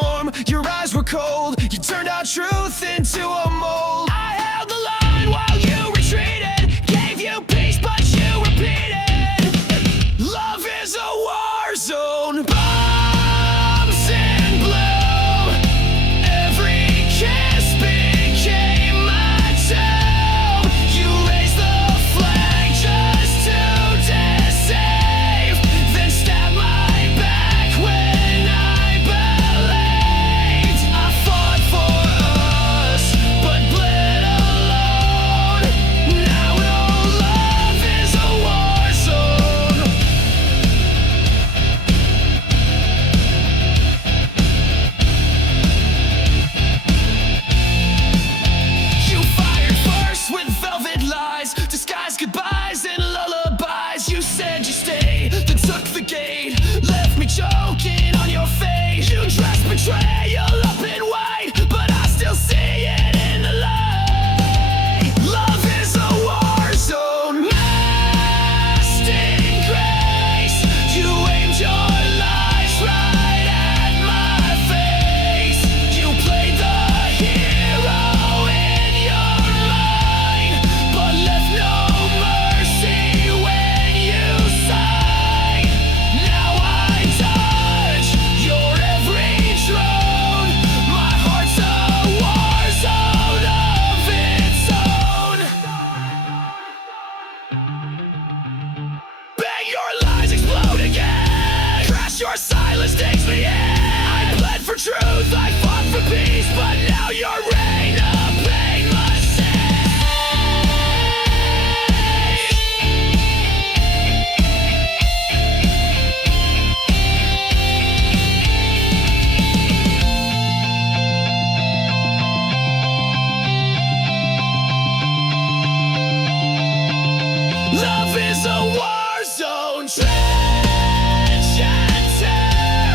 storm. Your eyes were cold, you turned our truth into a mold. I held the line while you retreated, gave you peace but you repeated. Love is a war zone. Bombs in blue, every kiss became my tomb. You raised the flag just to deceive, then stabbed my back when I believed. I fought for us, but bled alone. Now no love is a war zone. You fired first with velvet lies, disguised goodbyes and lullabies. You said you stayed, then took the gate, left me choking on your face. You dressed betrayal up in white, but I still see it in the light. Love is a war zone, masked in grace. You aimed your lies right at my face. You played the hero in your mind, but left no mercy when you sang. Now I touch your every drone. My heart's a war zone of its own. Bang, your lies explode again. Crash, your silence takes me in. I bled for truth, I fought for peace, but now your reign of pain must cease. Love is a war zone, trench and tear,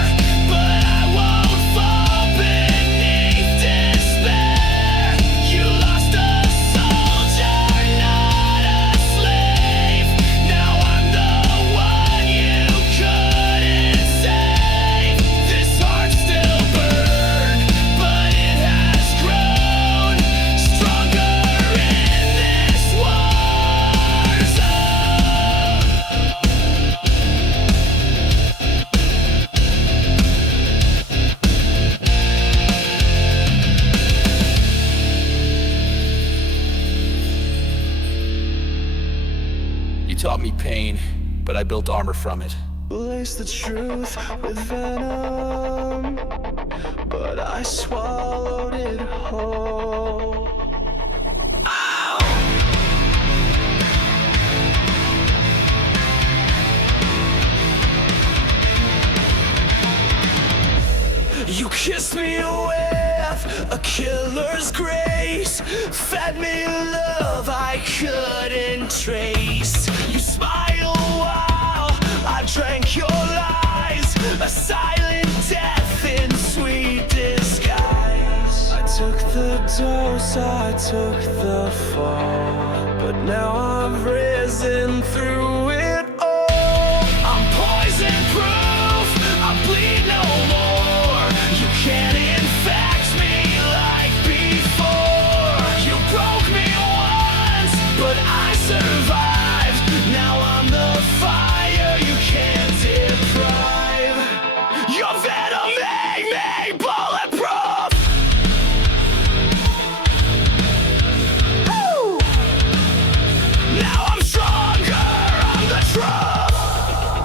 but I won't fall beneath despair. You lost a soldier, not a slave. Now I'm the one you couldn't save. This heart still burns, but it has grown stronger in this war zone. You taught me pain, but I built armor from it. Lace the truth with venom, but I swallowed it whole. You kissed me with a killer's grace, fed me love I couldn't trace. You smiled while I drank your lies, a silent death in sweet disguise. I took the dose, I took the fall, but now I've risen through it all. I'm poison proof, I bleed no more. You can't infect me like before. You broke me once, but I survived. Now I'm the fire you can't deprive. Your venom made me bulletproof. Woo! Now I'm stronger, I'm the truth.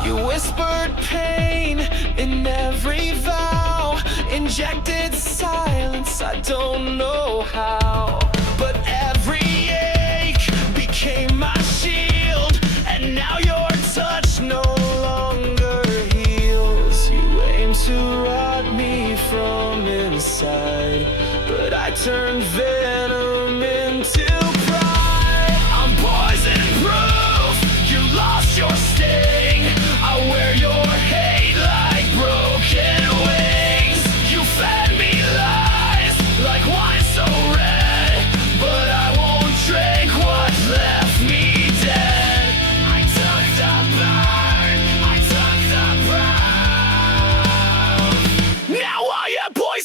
You whispered pain in every vow, injected silence, I don't know how. But every ache became my shield, and now your touch no longer heals. You aim to rot me from inside, but I turned venom into pride. I'm poison proof, you lost your sting. I wear your hate like broken wings. You fed me lies like wine so red, but I won't drink what left me dead. I took the burn, I took the brown. Now I am poison.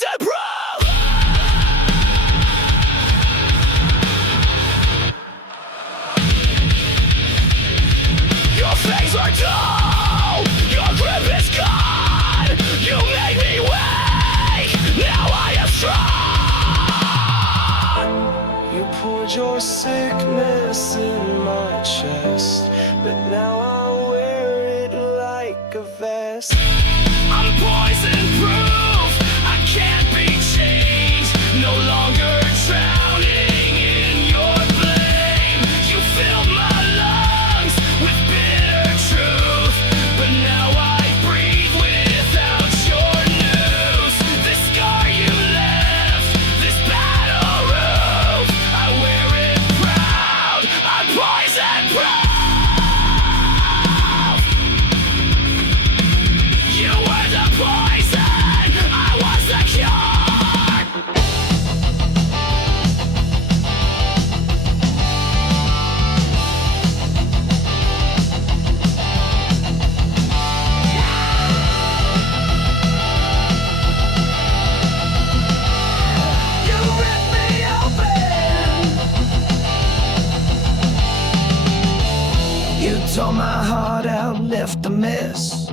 mess,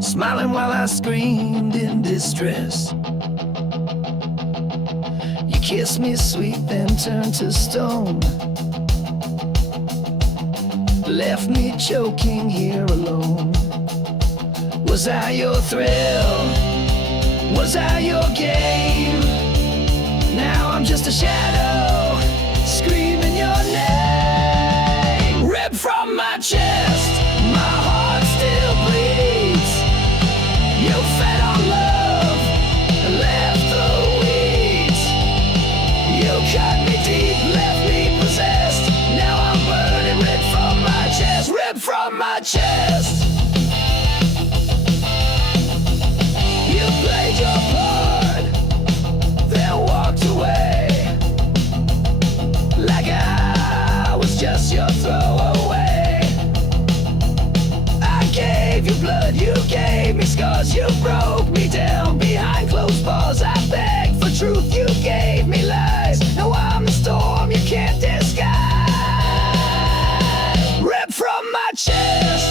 smiling while I screamed in distress. You kissed me sweet, then turned to stone, left me choking here alone. Was I your thrill? Was I your game? Now I'm just a shadow, screaming your name. Ripped from my chest, my heart still bleeds. You fed on love and left the weeds. You cut me deep, left me possessed. Now I'm burning, ripped from my chest, ripped from my chest. You played your part, then walked away, like I was just your throwaway. I gave you blood, you gave me scars, you broke me down behind closed bars. I begged for truth, you gave me lies. Now I'm the storm you can't disguise. Ripped from my chest,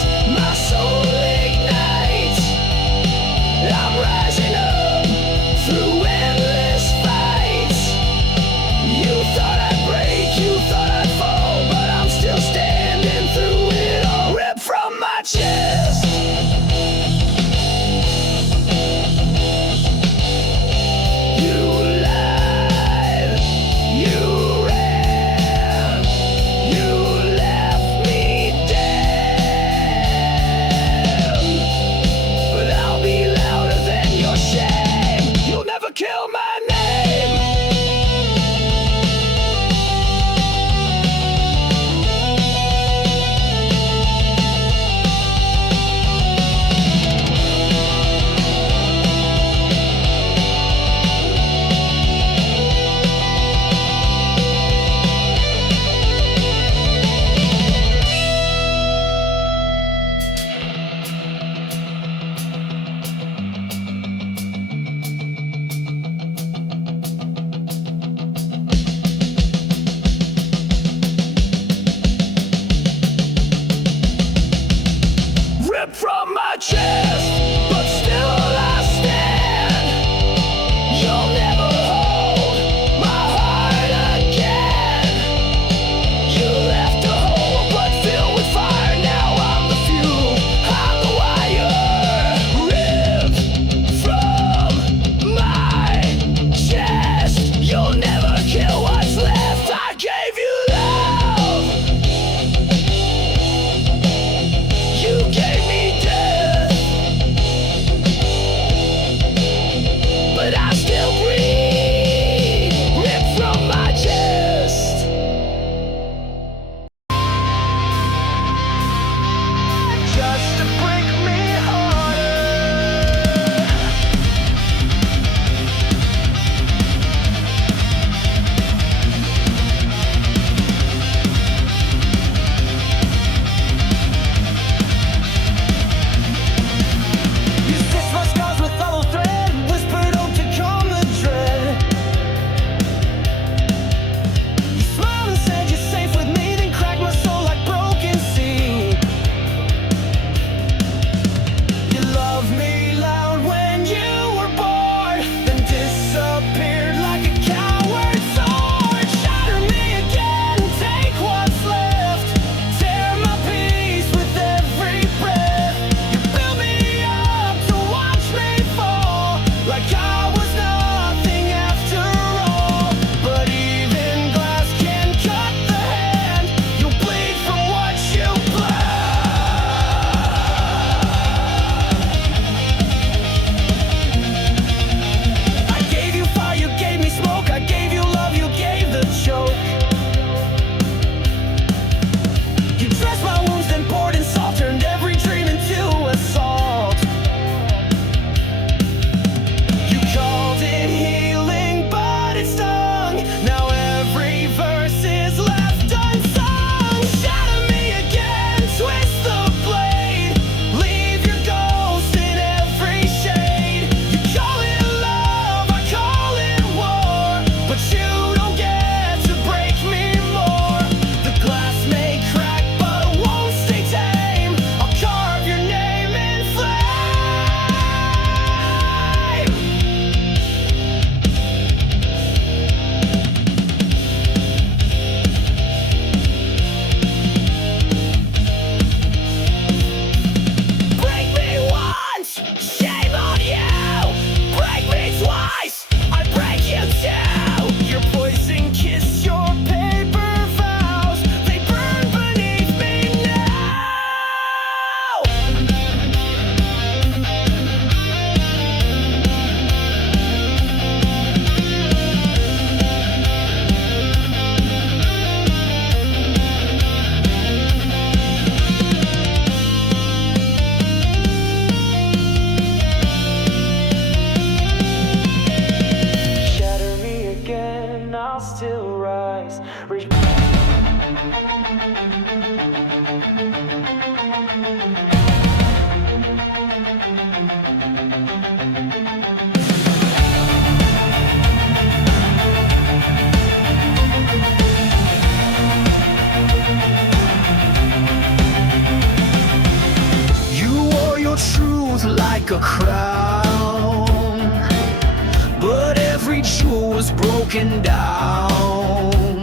broken down.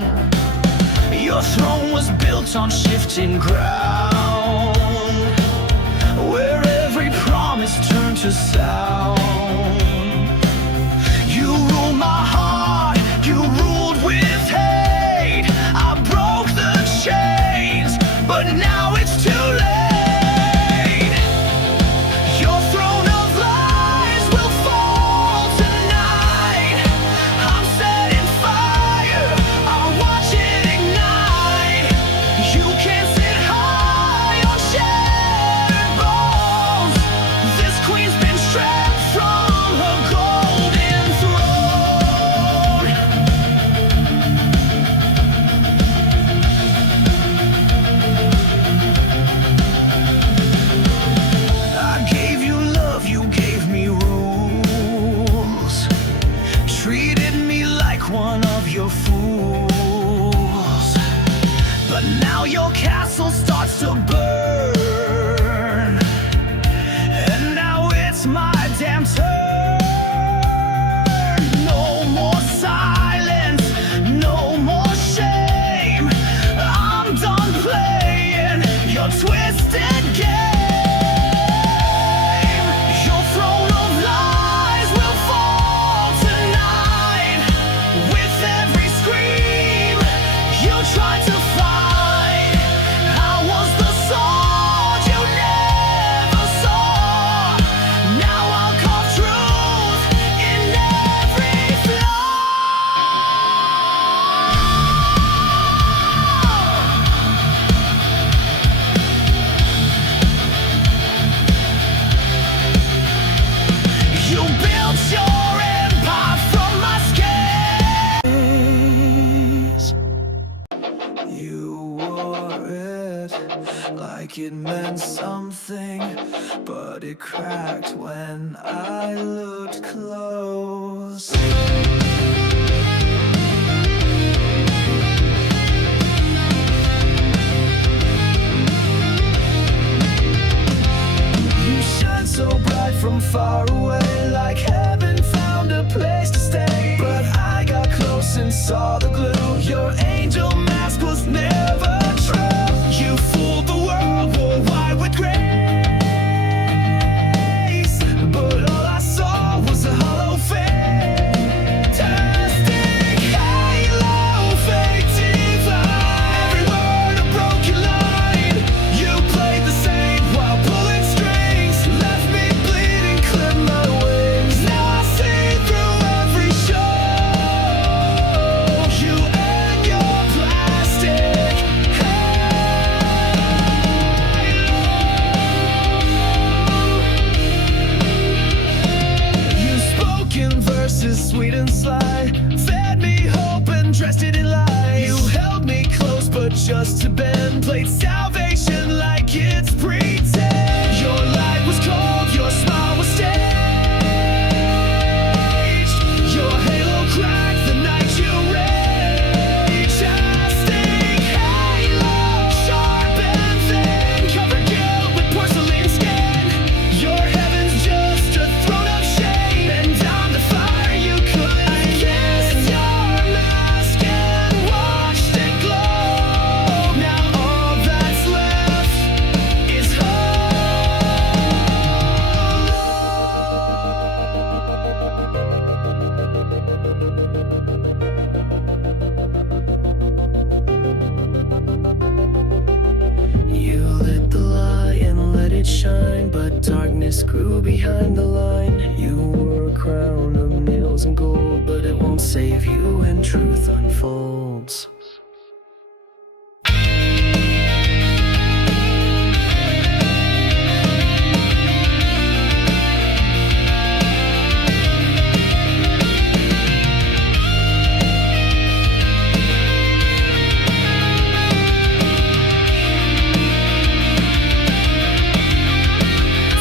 Your throne was built on shifting ground, where every promise turned to sound. You ruled my heart, you ruled with hate. I broke the chains, but now it's too late. Your throne of lies will fall tonight. I'm setting fire, I'll watch it ignite. You can't sit high on shattered bones. This queen's been stripped from her golden throne. I gave you love, you gave me rules, treated me like one of your fools. But now your castle starts to burn, and now it's my damn turn. No more silence, no more shame. I'm done playing your twisted game. Your throne of lies will fall tonight. With every scream you tried to fight, I was the sword you never saw. Now I'll carve truth in every flaw. You built your empire from my scars. You wore it like it meant something, but it cracked when I looked close. You shine so bright from far away, like heaven found a place to stay. But I got close and saw the glue. Your angel mask was never true. You fooled the world, wore white with grace, but all I saw was a hollow fantastic halo, fake divine. Every word a broken line. You played the same while pulling strings, left me bleeding, clipped my wings. Now I see through every show. You and your plastic halo. You spoke in verses sweet and sly, fed me hope and dressed it in lies. You held me close but just to bend, played salvation like it's pretend. Your light was cold, your smile was staged. Your halo cracked the night you raged. Casting halo, sharp and thin, covered guilt with porcelain skin. Your heaven's just a throne of shame, and down the fire you couldn't kiss. Your mask and watched it glow. Now all that's left is You lit the light and let it shine, but darkness grew behind the line. You wore a crown of nails and gold, but it won't save you when truth unfolds.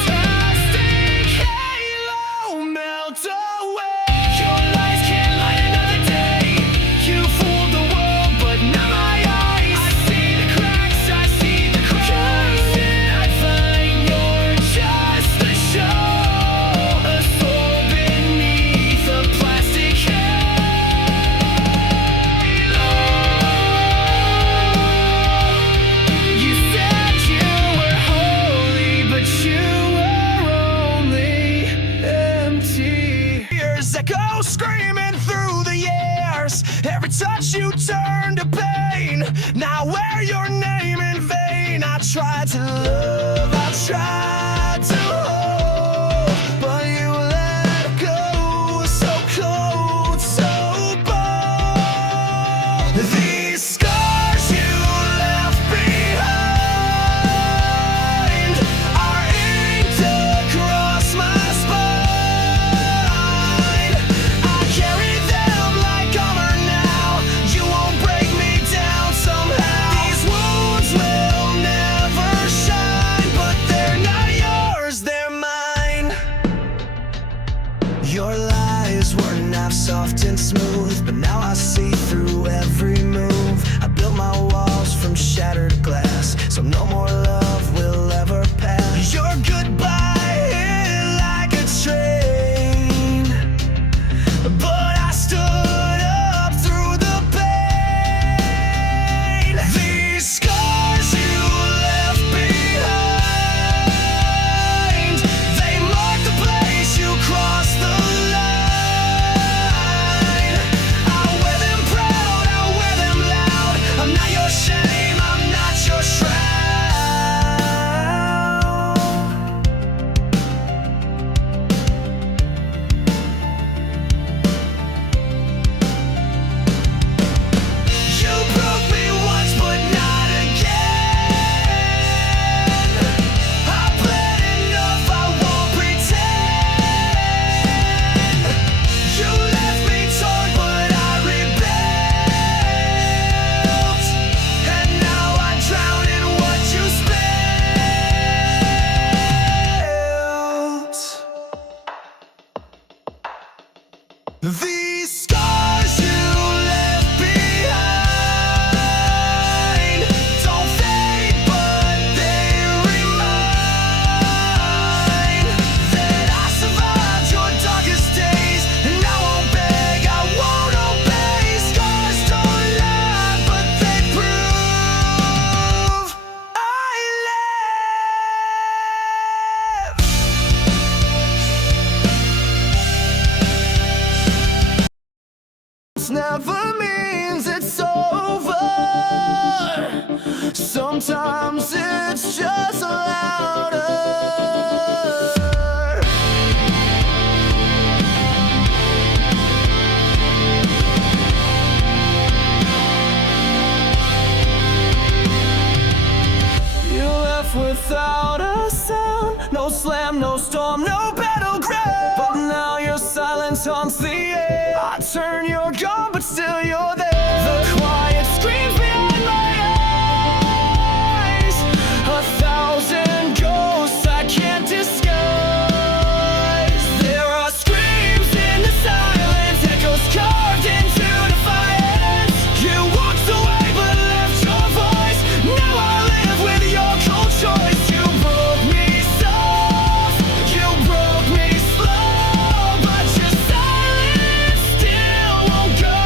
Plastic halo, melt away. Your lies can't light another day. You fooled the echoes screaming through the years. Every touch you turn to pain. Now wear your name in vain. I tried to love, I tried to hold, but you let go. So cold, so bold. These scars you left behind are inked across my spine. I carry them like armor now. You won't break me down somehow. These wounds will never shine, but they're not yours, they're mine. Your lies were not soft and smooth, but now I see through every move. I built my walls from shattered glass, so no more love will ever pass. Your goodbye hit like a train, but I stood up through the pain. These scars you left behind, they mark the place you crossed the line. I wear them proud, I wear them loud. I'm not your shame, I'm not your shroud. You broke me once, but not again. I bled enough, I won't pretend. You left me torn, but I rebuilt. And now I drown in what you spilled. These scars you left behind don't fade, but they remind that I survived your darkest days. And I won't beg, I won't obey. Scars don't lie, but they prove I live. Never means it's over. Sometimes it's just louder. You left without a sound. No slam, no storm, no battleground. But now your silence haunts the air. I turn, you're gone, but still you're there. The quiet screams behind my eyes. 1,000 ghosts I can't disguise. There are screams in the silence, echoes carved into defiance. You walked away but left your voice. Now I live with your cold choice. You broke me soft, you broke me slow, but your silence still won't go.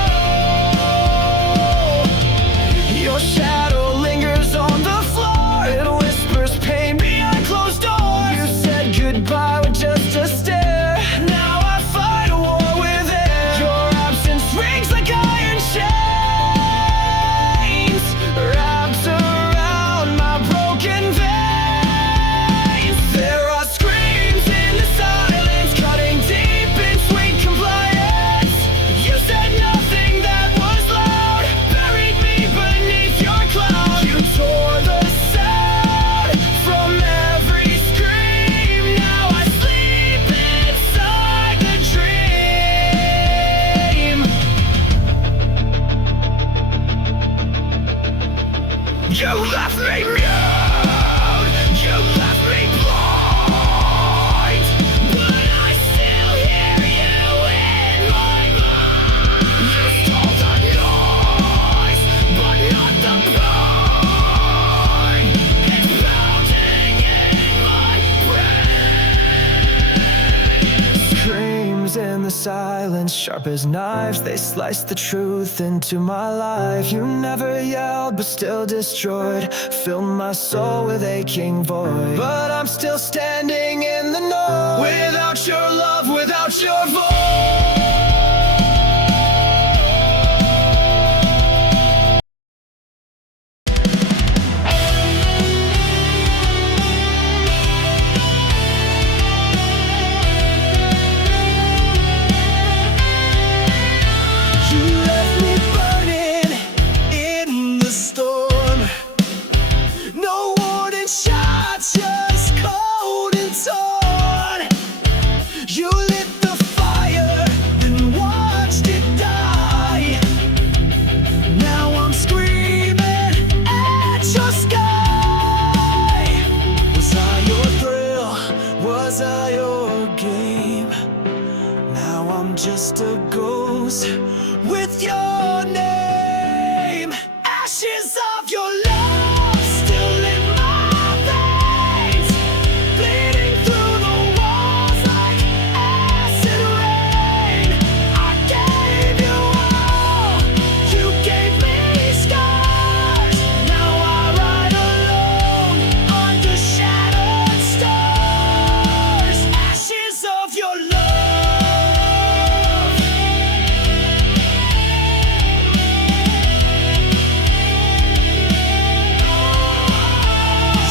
Your shadow lingers on the floor. It whispers pain behind closed doors. You said goodbye with just a stare. Now I fight a war with air. Your absence rings like iron chains, wrapped around my broken veins. There are screams in the silence, cutting deep in sweet compliance. You said nothing that was loud, buried me beneath your cloud. You tore the sound from every scream. Now I sleep inside the dream. You left me mute, you left me blind, but I still hear you in my mind. You stole the noise, but not the pain. It's pounding in my brain. Screams in the silence, sharp as knives, they slice the truth into my life. You never yelled, but still destroyed, filled my soul with aching void. But I'm still standing in the noise, without your love, without your voice. I'm just a ghost with your name. Ashes of your love still in my veins, bleeding through the walls like acid rain. I gave you all, you gave me scars. Now I ride alone under shattered stars. Ashes of your love.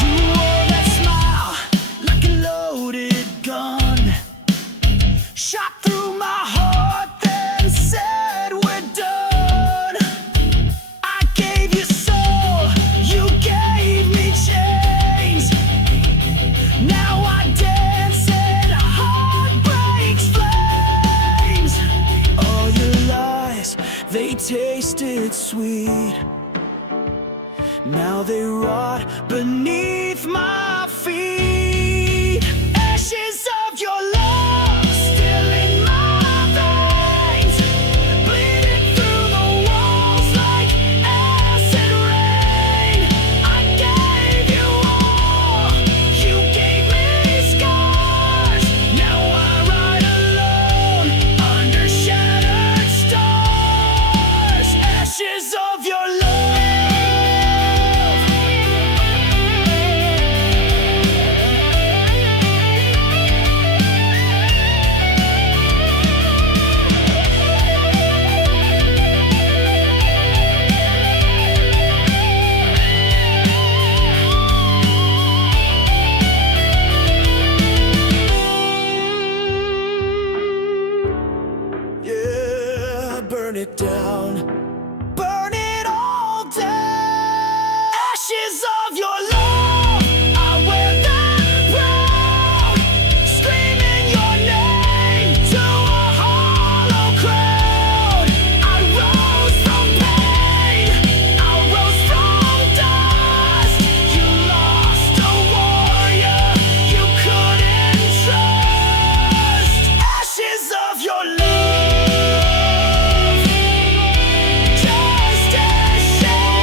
You wore that smile like a loaded gun, shot through my heart, then said we're done. I gave you soul, you gave me chains. Now I dance in heartbreak's flames. All your lies, they tasted sweet. Now they rot beneath my feet. Ashes of your love still in my veins, bleeding through the walls like acid rain. I gave you all, you gave me scars. Now I ride alone under shattered stars. Ashes of your love. Yeah, burn it down, burn it all down. Ashes of your love, I wear them proud, screaming your name to a hollow crowd. I rose from pain, I rose from dust. You lost a warrior you couldn't trust. Ashes of your love. Just ashes of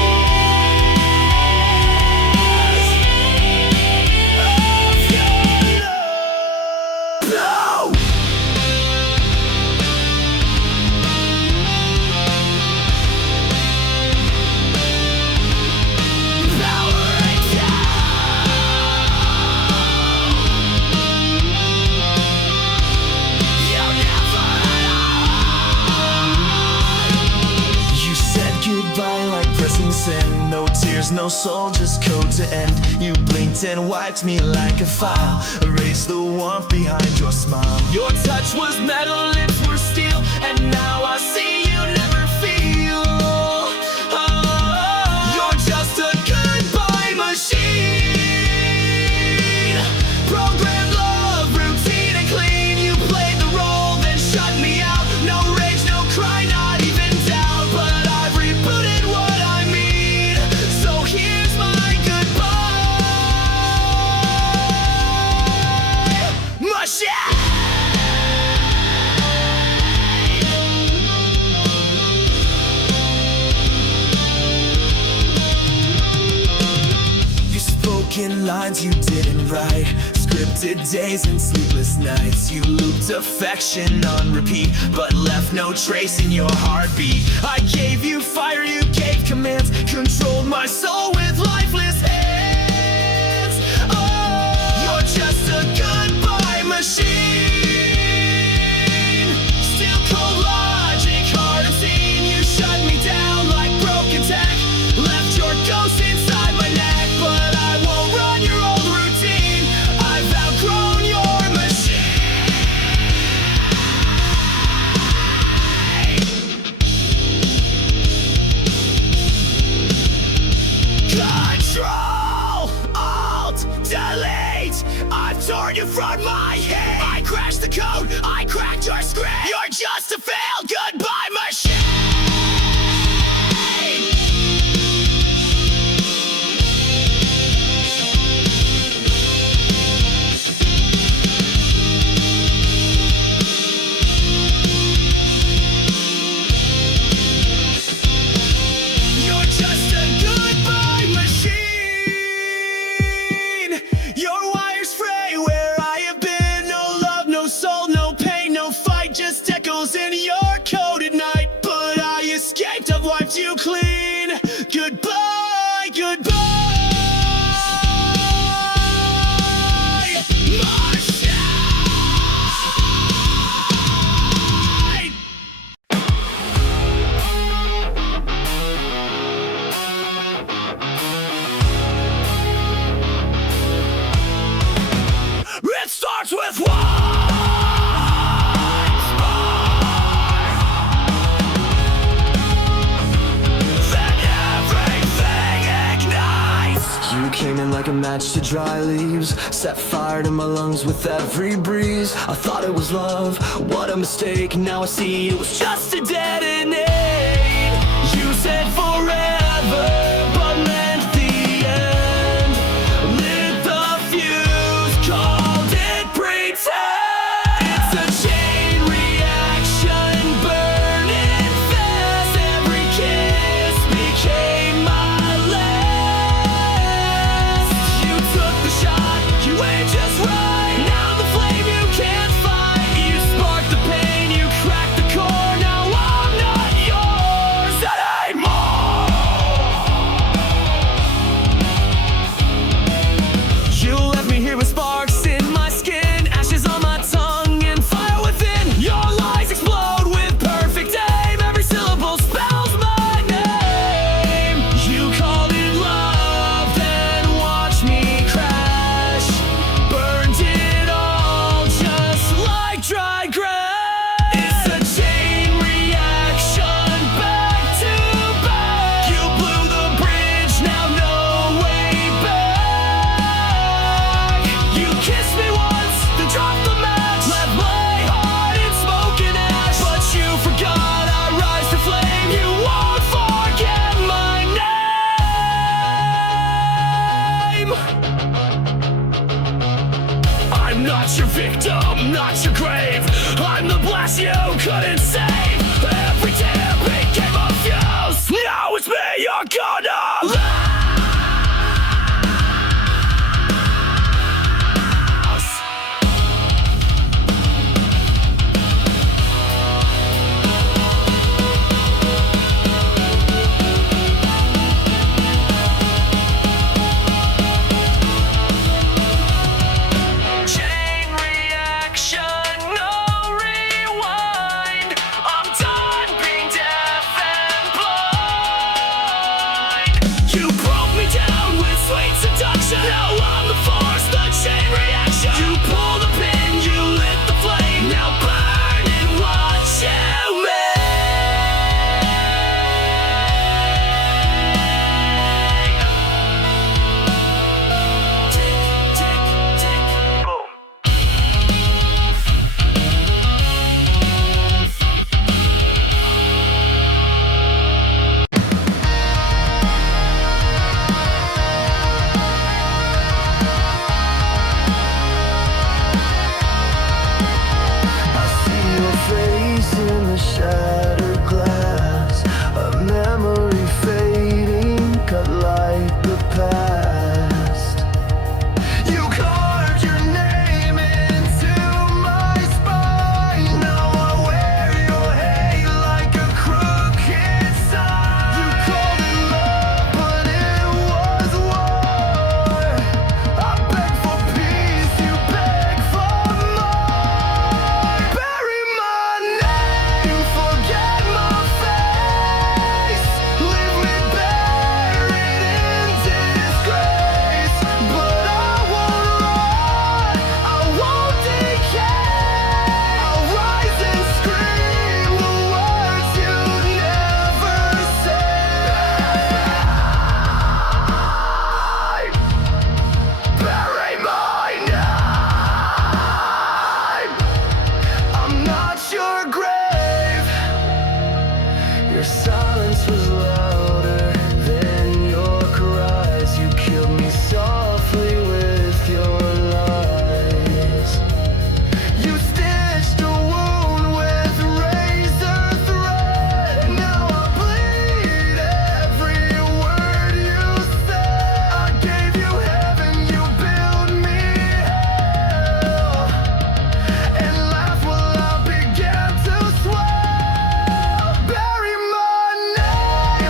your love. No! Power it down. You never You said goodbye like pressing send. No tears, no soul, just code to end. You blinked and wiped me like a file, erased the warmth behind your smile. Your touch was metal, lips were steel, and now I see you never feel. Oh, you're just a goodbye machine. Programmed love, routine and clean. You played the role, then shut me out. No rage, no cry, not even doubt. But I've rebooted what I mean. So here's my goodbye machine. You spoke in lines you didn't write, scripted days and sleepless nights. You looped affection on repeat, but left no trace in your heartbeat. I gave you fire, you gave commands, controlled my soul with lifeless hands. Oh, you're just a goodbye machine. Still cold logic, hard unseen. You shut me down like broken tech, left your ghost inside my neck. But I won't run your old routine, I've outgrown your machine. Control, Alt, Delete. I've torn you from my head. I crashed the code, I cracked your script. You're just a failed goodbye machine. you clean. Goodbye, goodbye. It starts with one spark, then everything ignites. You came in like a match to dry leaves, set fire to my lungs with every breeze. I thought it was love, what a mistake. Now I see it was just a detonate. You said forever, but meant the end. Lit the fuse, called it pretend. It's a chain reaction, burning fast. Every kiss became my last. You took the shot, you aimed just right. Now the flame you can't fight. You sparked the pain, you cracked the core. Now I'm not yours anymore. You left me here with sparks in my skin, ashes on my tongue, and fire within. Your lies explode with perfect aim. Every syllable spells my name. You called it love, then watched me crash. Burned it all just like dry grass. It's a chain reaction, back to back. You blew the bridge, now no way back. You kissed me once, then dropped the match. Left my heart in smoke and ash. But you forgot I rise to flame. You won't forget my name. I'm not your victim, not your grave. I'm the blast you couldn't save. Every tear became a fuse. Now it's me you're gonna lose. Chain reaction, no rewind. I'm done being deaf and blind. You broke me down with sweet seduction. Now I'm the force, the chain reaction. You pull the pin, you lit the flame. Now burn and watch you make. Tick, tick, tick, boom. I see your face in the shattered glass, a memory fading, cut like the past. You carved your name into my spine. Now I wear your hate like a crooked sign. You called it love, but it was war. I beg for peace, you beg for more. Bury my name, forget my face. Leave me buried in disgrace. But I won't run, I won't decay. I'll rise and scream the words you never said. Bury my name. I'm not your grave. Your silence was louder than your cries. You killed me softly with your lies. You stitched a wound with razor thread. Now I bleed every word you said. I gave you heaven, you built me hell. And laughed while I began to swell. Bury my name.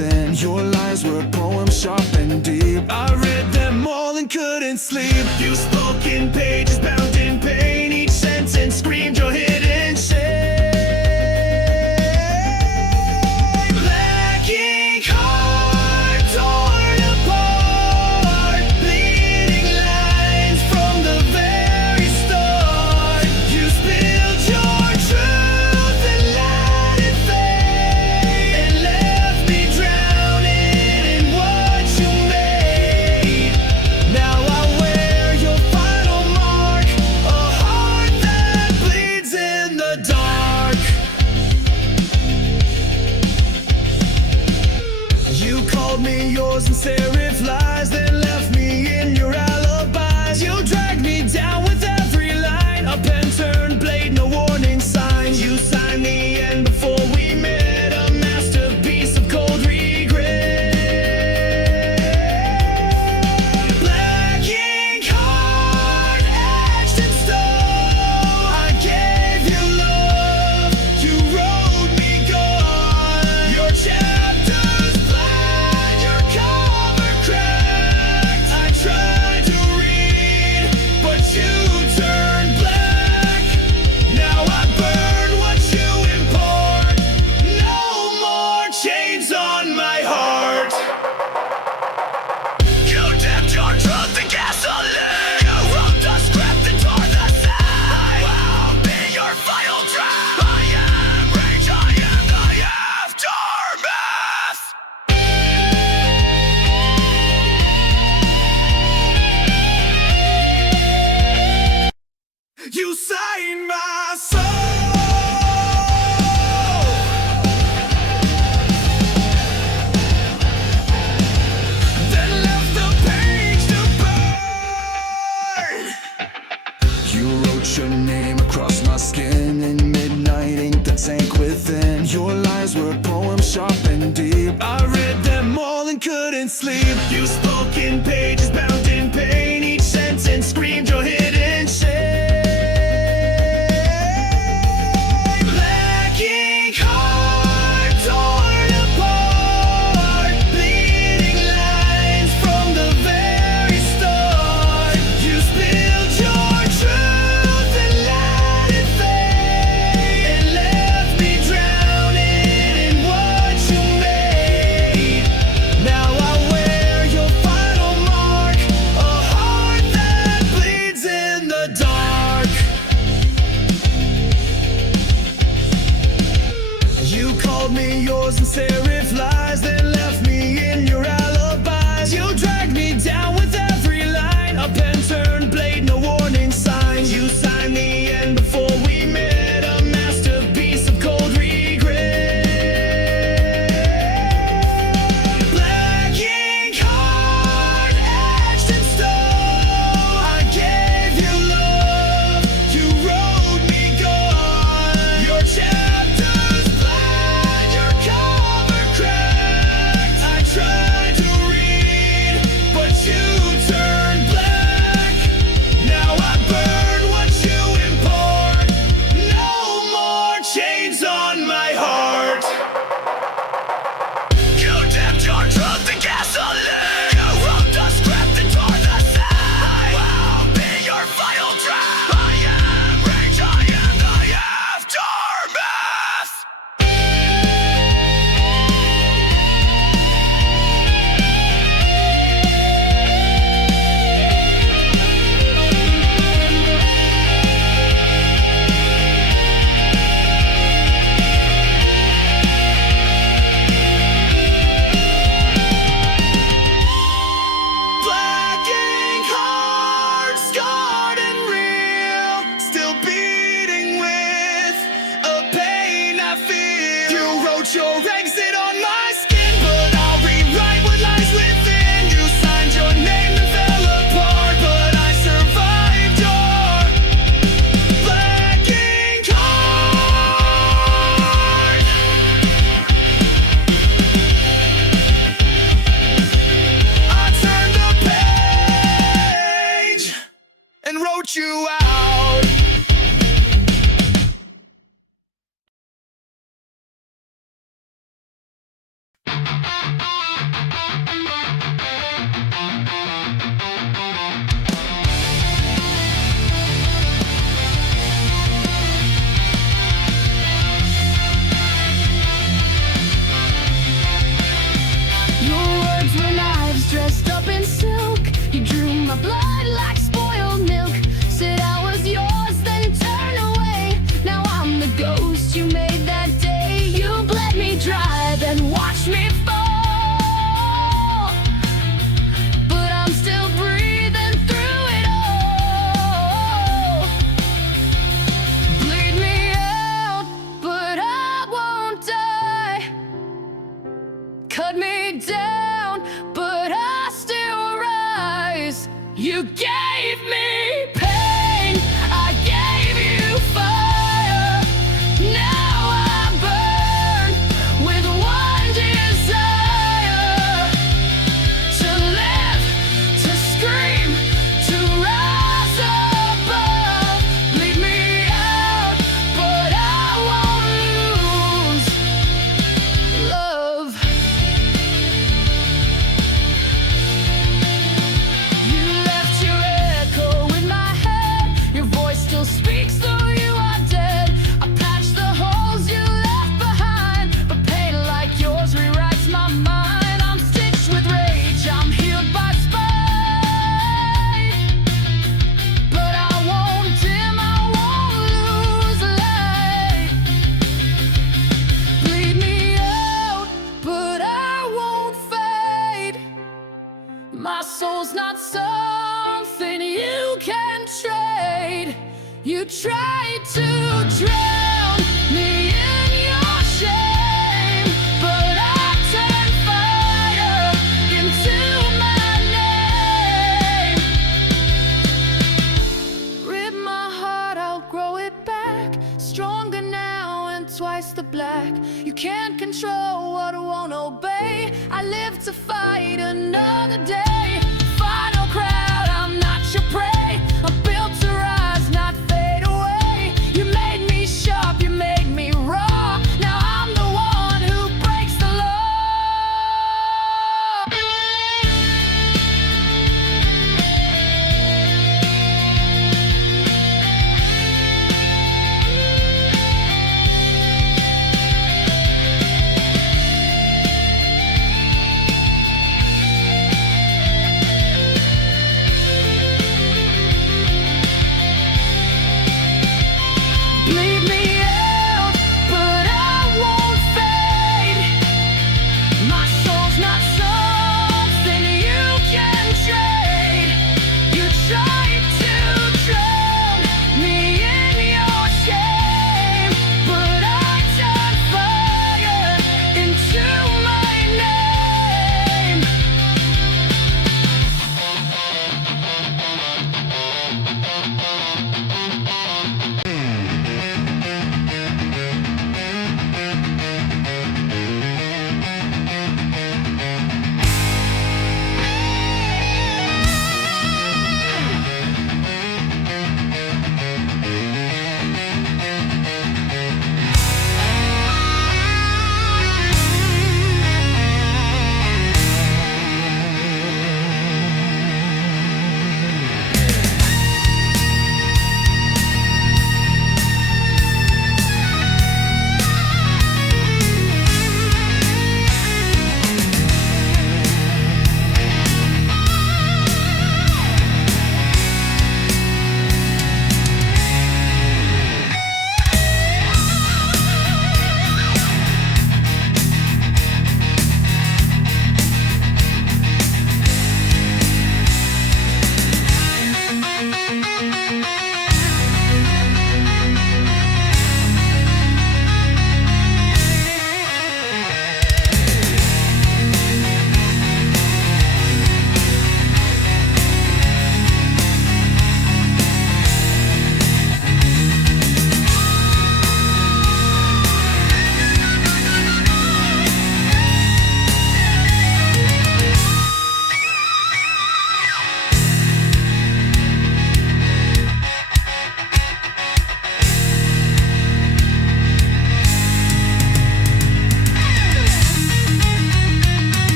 within. Your lies were poems sharp and deep. I read them all and couldn't sleep. You spoke in pages bound in pain. Each sentence screamed your hidden shame. Black ink heart torn apart, bleeding lines from the very start. You spilled your truth and let it fade, and left me drowning in what you made. Now I wear your final mark, a heart that bleeds in the dark. You called me yours and serif lies, then left me in your alibis. You dragged me down with every line, a pen turned blade, no warning signs. You signed the end before we met, a masterpiece of cold regret. Black ink heart etched in stone. I gave you love, you wrote me gone. Your chapters blank, your cover cracked. I tried to read, but you turned black. Now I burn what you import. No more chains on my heart. You dipped your truth in gasoline. You wrote the script and tore the side. I'll be your final draft. I am rage, I am the aftermath. You signed my soul, then left the page to burn. You wrote your name across my skin in midnight ink that sank within. Your lies were poems sharp and deep. I read them all and couldn't sleep. You spoke in pages bound in pain. Each sentence screamed your hidden shame. Black ink heart torn apart, bleeding lines from the very start. You spilled your truth and let it fade, and left me drowning in what you made. Now I wear your me down, but I still rise. You gave me pain, I gave you fire. Now I burn with one desire: to live, to scream, to rise above. Bleed me out, but I won't lose love. You left your echo in my head. Your voice still speaks though you are dead. I patched the holes you left behind, but pain like yours rewrites my mind. I'm stitched with rage, I'm healed by spite, but I won't dim, I won't lose light. Bleed me out, but I won't fade. My soul's not something you can trade. You tried to drown me in your shame, but I turned fire into my name. Rip my heart, I'll grow it back, stronger now and twice the black. You can't control what won't obey. I live to fight another day. Final crowd, I'm not your prey. I'm built to rise, not fade away. You made me sharp, you made me raw. Now I'm the one who breaks the law.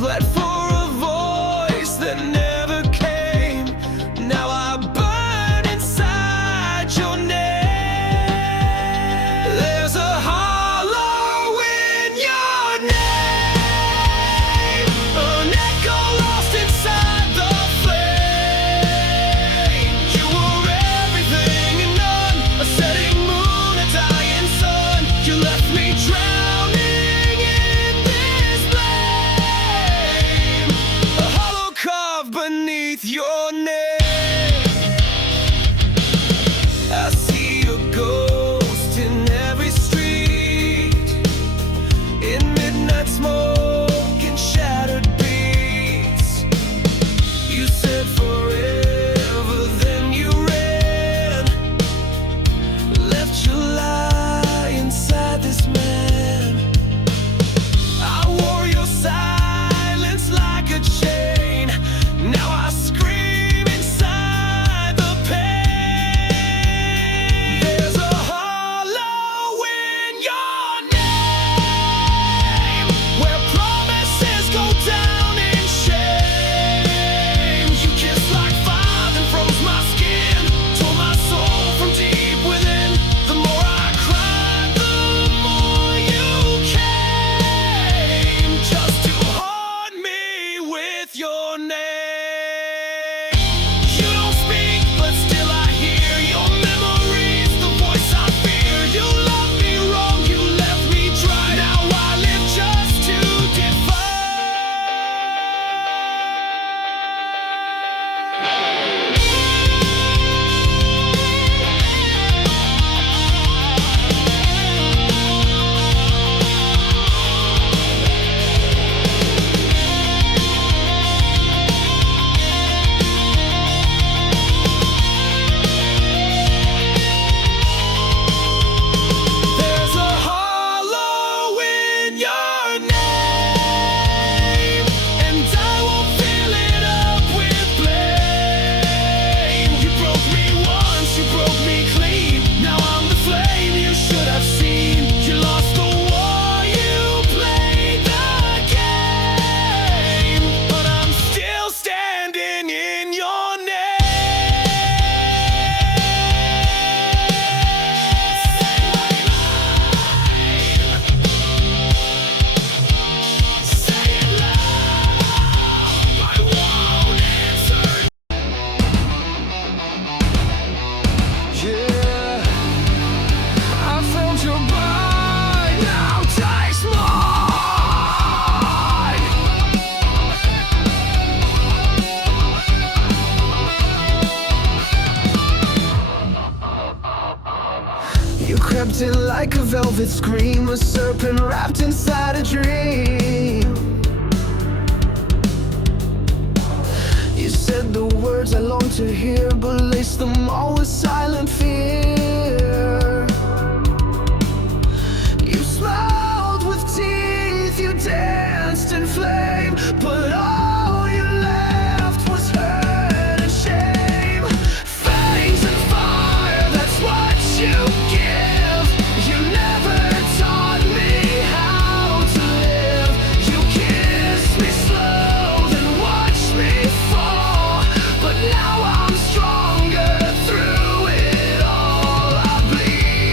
bled for a voice that never came. Now I burn inside your name. There's a hollow in your name, an echo lost inside the flame. You were everything and none, a setting moon, a dying sun. You left me drowning in this blame, a hollow carved beneath your name. I see a ghost in every street, in midnight smoke and shattered beats. You said forever, then you ran, left your lie inside this man. I wore your silence like a chain. Now I scream inside the pain. There's a hollow in your name, where promises go down in shame. You kissed like fire and froze my skin, tore my soul from deep within. The more I cried, the more you came, just to haunt me with your name. You don't speak, but still I hear your memories, the voice I fear. You loved me wrong, you left me dry. Now I live just to defy. There's a hollow in your name, and I won't fill it up with blame. You broke me once, you broke me clean. Now I'm the flame you should have seen. You lost the war, you played the game, but I'm still standing in your name. Say it loud, I won't answer. Yeah, I found your body, now taste mine. You crept in like a velvet scream, a serpent wrapped inside a dream. You said the words I longed to hear, but laced them all with silent fear. You smiled with teeth, you danced in flame, but all you left was hurt and shame. Fangs and fire, that's what you give. You never taught me how to live. You kissed me slow, then watched me fall, but now I'm stronger through it all. I bleed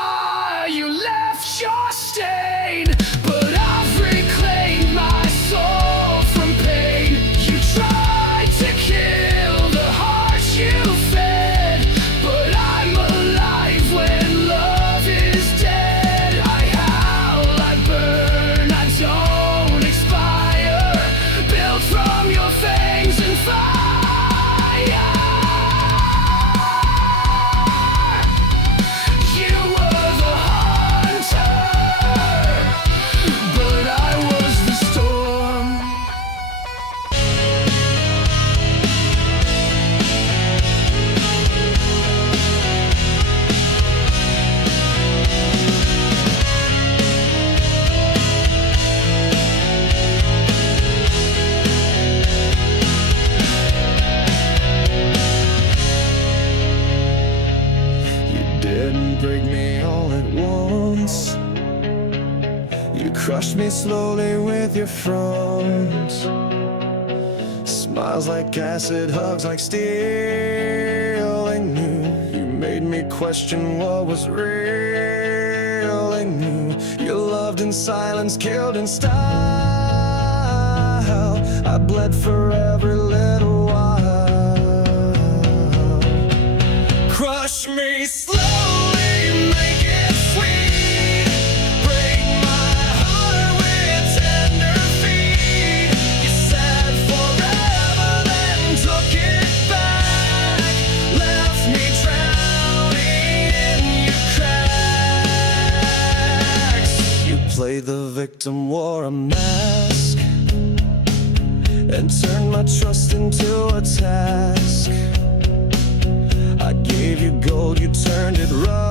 fire, you left your stain, but I've reclaimed my soul from pain. You tried to kill the heart you fed, but I'm alive when love is dead. I howl, I burn, I don't expire, built from your fangs and fire. You were the hunter, but I was the storm. You didn't break me all at once. You crushed me slowly with your front. Smiles like acid, hugs like steel. I knew you made me question what was real. I knew you loved in silence, killed in style. I bled for every little while. Crush me slowly, make it sweet. Break my heart with tender feet. You said forever, then took it back. Left me drowning in your cracks. You played the victim, wore a mask, and turned my trust into a task. I gave you gold, you turned it rough.